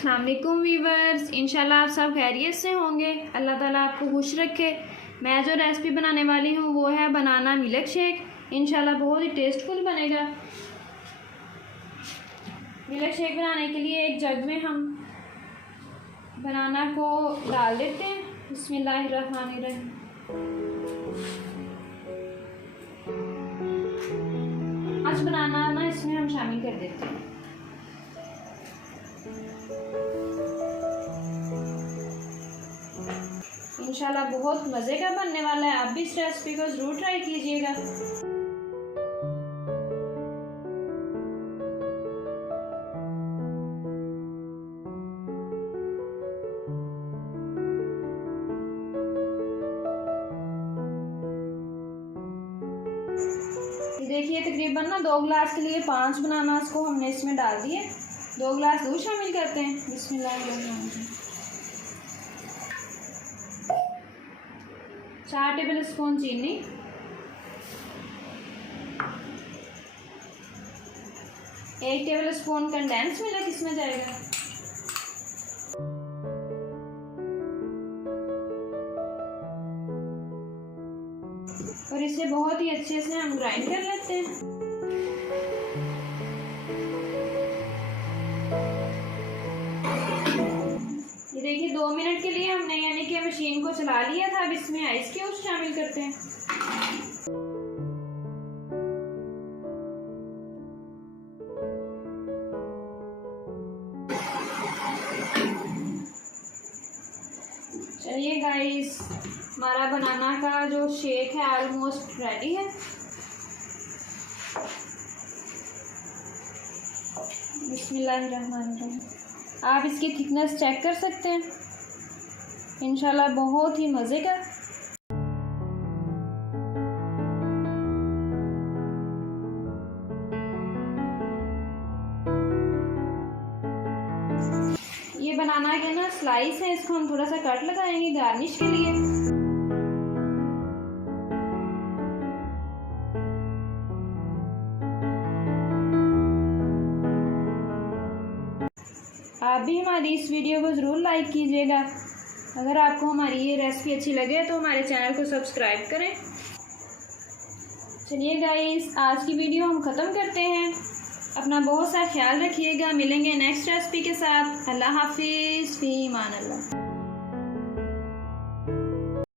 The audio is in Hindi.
अस्सलाम वालेकुम वीवर्स, इंशाल्लाह आप सब खैरियत से होंगे। अल्लाह ताला आपको खुश रखे। मैं जो रेसिपी बनाने वाली हूँ वो है बनाना मिल्क शेक। इंशाल्लाह बहुत ही टेस्टफुल बनेगा। मिल्क शेक बनाने के लिए एक जग में हम बनाना को डाल देते हैं। बिस्मिल्लाहिर्रहमानिर्रहीम। आज बनाना ना इसमें हम शामिल कर देते हैं। इंशाल्लाह बहुत मज़े का बनने वाला है। आप भी इस रेसिपी को ज़रूर ट्राई कीजिएगा। देखिए तकरीबन ना 2 गिलास के लिए 5 बनानास को हमने इसमें डाल दिए। 2 गिलास दूध शामिल करते हैं। बिस्मिल्लाहिर्रहमानिर्रहीम। 4 टेबल स्पून चीनी, 1 टेबल स्पून कंडेंस मिल्क इसमें जाएगा, और इसे बहुत ही अच्छे से हम ग्राइंड कर लेते हैं। ये देखिए 2 मिनट के लिए हमने यानी कि मशीन को चला लिया था। अब इसमें आइस क्यूब्स शामिल करते हैं। चलिए गाइस, हमारा बनाना का जो शेक है ऑलमोस्ट रेडी है। बिस्मिल्लाहिर्रहमानिर्रहीम। आप इसकी थिकनेस चेक कर सकते हैं। इंशाल्लाह बहुत ही मज़े का। ये बनाना के ना स्लाइस है, इसको हम थोड़ा सा कट लगाएंगे गार्निश के लिए। आप भी हमारी इस वीडियो को ज़रूर लाइक कीजिएगा। अगर आपको हमारी ये रेसिपी अच्छी लगे तो हमारे चैनल को सब्सक्राइब करें। चलिए गाइस, आज की वीडियो हम ख़त्म करते हैं। अपना बहुत सा ख्याल रखिएगा। मिलेंगे नेक्स्ट रेसिपी के साथ। अल्लाह हाफिज़, फ़ी अमान अल्लाह।